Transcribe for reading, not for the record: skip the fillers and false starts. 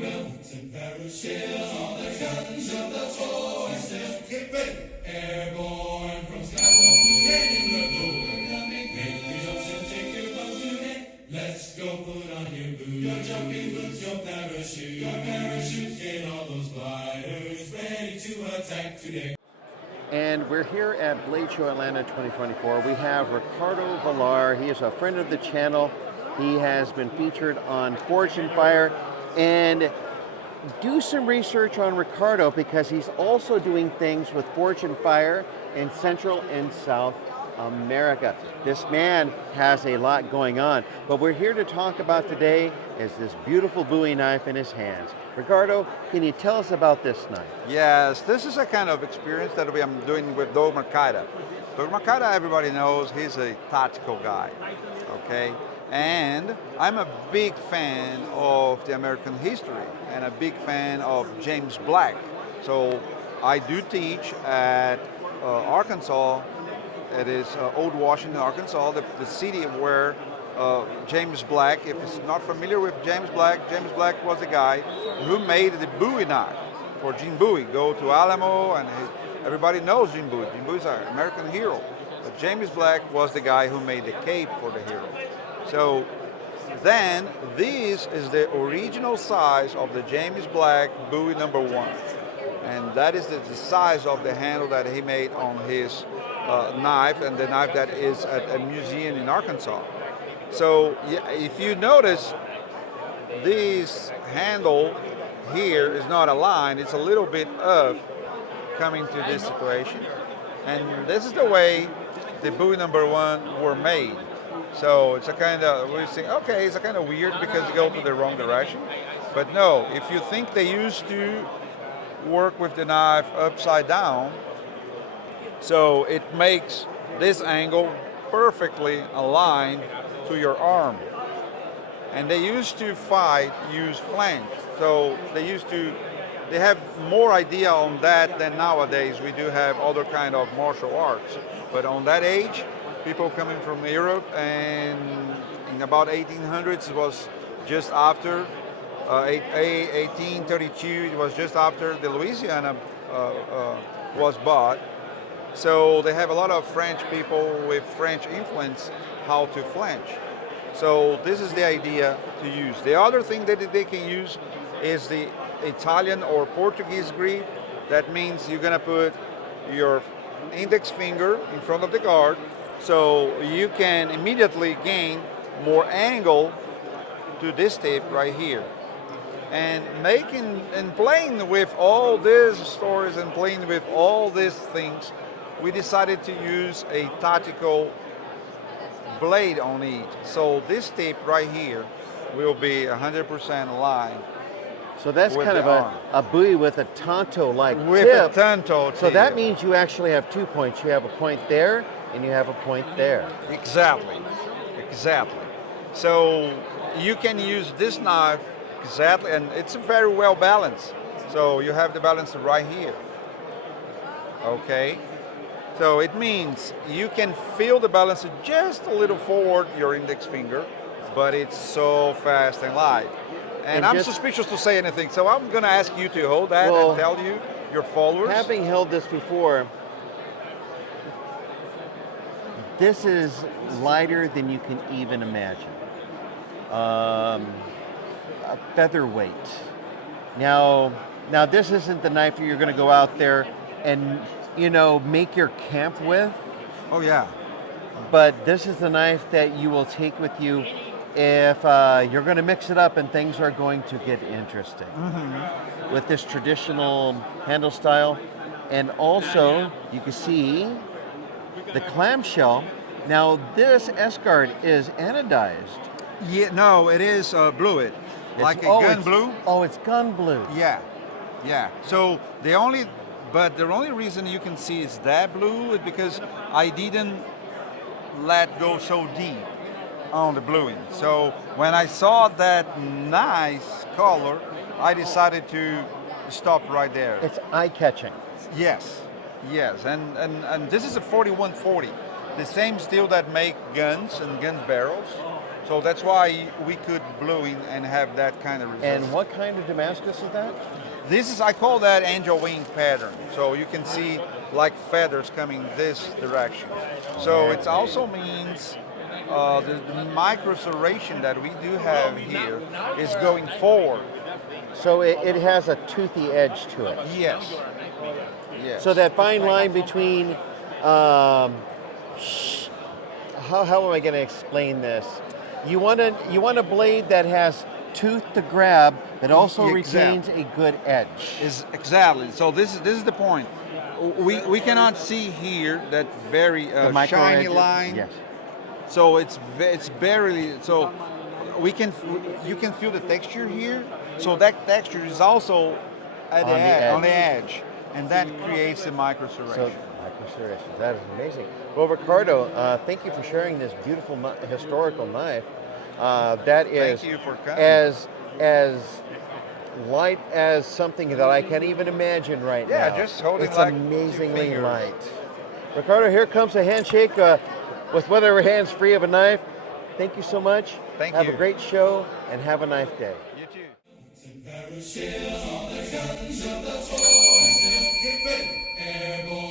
belts and parachutes, all the guns of the forces. Get ready. Airborne from skies up to in the blue. Coming, make your jumps and take your bows today. Let's go, put on your boots, your jumping boots, your parachutes, get all those gliders ready to attack today. And we're here at Blade Show Atlanta 2024. We have Ricardo Vilar. He is a friend of the channel. He has been featured on Forged in Fire. And do some research on Ricardo because he's also doing things with Forged in Fire in Central and South America. This man has a lot going on. But we're here to talk about today is this beautiful Bowie knife in his hands. Ricardo, can you tell us about this knife? Yes, this is a kind of experience that I'm doing with Doug Mercada. Doug Mercada, everybody knows, he's a tactical guy, okay? And I'm a big fan of the American history and a big fan of James Black. So I do teach at Arkansas. It is Old Washington, Arkansas, the city where James Black, if you're not familiar with James Black was the guy who made the Bowie knife for Gene Bowie. Go to Alamo and everybody knows Gene Bowie. Gene Bowie's an American hero. But James Black was the guy who made the cape for the hero. So then this is the original size of the James Black Bowie #1. And that is the size of the handle that he made on his knife, and the knife that is at a museum in Arkansas. So if you notice, this handle here is not aligned, it's a little bit up coming to this situation. And this is the way the Bowie #1 were made. So it's a kind of, we think, okay, it's a kind of weird because you go to the wrong direction. But no, if you think they used to work with the knife upside down, so it makes this angle perfectly aligned to your arm. And they used to use flange. So they have more idea on that than nowadays. We do have other kind of martial arts. But on that age, people coming from Europe, and in about 1800s, it was just after 1832, it was just after the Louisiana was bought. So they have a lot of French people with French influence how to flange. So this is the idea to use. The other thing that they can use is the Italian or Portuguese grip. That means you're gonna put your index finger in front of the guard, so you can immediately gain more angle to this tip right here. And playing with all these stories and playing with all these things, we decided to use a tactical blade on it. So this tip right here will be 100% aligned. So that's kind of a buoy with a tanto-like tip. With a tanto tip. So that means you actually have 2 points. You have a point there, and you have a point there. Exactly. So you can use this knife exactly, and it's very well balanced. So you have the balance right here. Okay. So it means you can feel the balance just a little forward, your index finger, but it's so fast and light. And I'm suspicious to say anything, so I'm going to ask you to hold that and tell you, your followers. Having held this before, this is lighter than you can even imagine. A featherweight. Now this isn't the knife that you're going to go out there and make your camp with. Oh yeah. But this is the knife that you will take with you if you're going to mix it up and things are going to get interesting. Mm-hmm. With this traditional handle style. And also, you can see the clamshell. Now this S-guard is anodized. Yeah, no, it is blued. Like a gun blue. Oh, it's gun blue. Yeah. So the only reason you can see it's that blue is because I didn't let go so deep on the bluing. So when I saw that nice color, I decided to stop right there. It's eye-catching. Yes. And this is a 4140, the same steel that make guns and gun barrels. So that's why we could blue in and have that kind of resistance. And what kind of Damascus is that? This is, I call that angel wing pattern. So you can see like feathers coming this direction. So it also means the micro serration that we do have here is going forward. So it has a toothy edge to it. Yes. Yes. So that fine line between, how am I going to explain this? You want a blade that has tooth to grab, that also retains a good edge. Exactly. So this is the point. We cannot see here that very shiny line. Yes. So it's barely, so you can feel the texture here. So that texture is also at on the edge, and that creates the micro serration. So, micro serration, that is amazing. Well, Ricardo, thank you for sharing this beautiful historical knife. That is Thank you for coming. as light as something that I can't even imagine right now. Yeah, just holding it's like amazingly 2 fingers. light. Ricardo, here comes a handshake with whatever hands free of a knife. Thank you so much. Thank Have you. a great show and have a nice day. You too. Parachute on the guns of the force, get ready, airborne.